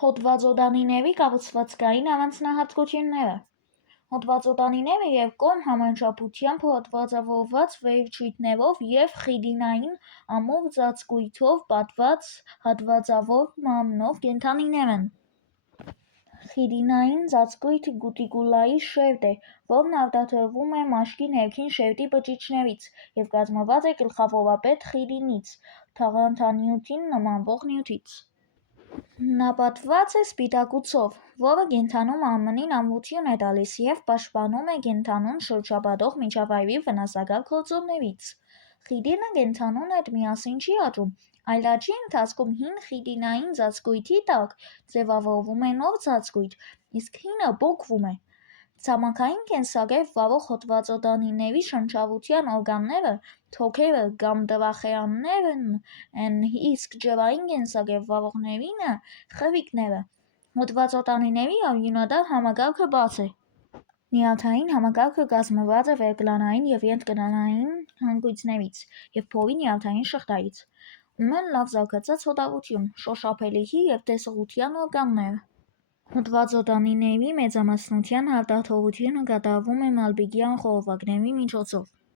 Հոդվածոտանի կառուցվածքային առանձնահատկությունները։ Հոդվածոտանիները և կողմ համաչափությամբ հոդվածավորված վերջույթներով և խիդինային ամուր ծածկույթով պատված հատվածավոր մարմնով կենդանիներ են։ Խիդինային ծածկույթը կուտիկուլայի շերտ է, որն արտադրվում է մաշկի ներքին շերտի բջիջներից և կազմված է գլխավորապես խիդինից՝ թաղանթանյութին նմանվող նյութից։ Նա պատված է սպիտակուցով, որը կենդանու մարմնին ամրություն է տալիս և պաշտպանում է կենդանուն շրջապատող միջավայրի վնասակար գործոններից։ Խիդինը կենդանուն հետ միասին չի աճում, այլ աճի ընթացքում հին խիդինային ծածկույթի տակ ձևավորվում է նոր ծածկույթ, իսկ հինը պոկվում է։ Ցամաքային կենսակերպ վարող հոդվածոտանիների շնչառության օրգանները թոքերը կամ տրախեաներն են, իսկ ջրային կենսակերպ վարողներինը՝ խրիկները։ Հոդվածոտանիների արյունատար համակարգը բաց է։ Նյարդային համակարգը կազմված է վերկլանային և ետկլանային հանգույցներից և փորի նյարդային շղթայից։ Ունեն լավ զարգացած հոտավություն, շոշափելիքի և տեսողության օրգաններ։ Հոդվածոտանիների մեծամասնության արտադրությունը կատարվում է մալպիկյան խողովակների միջոցով։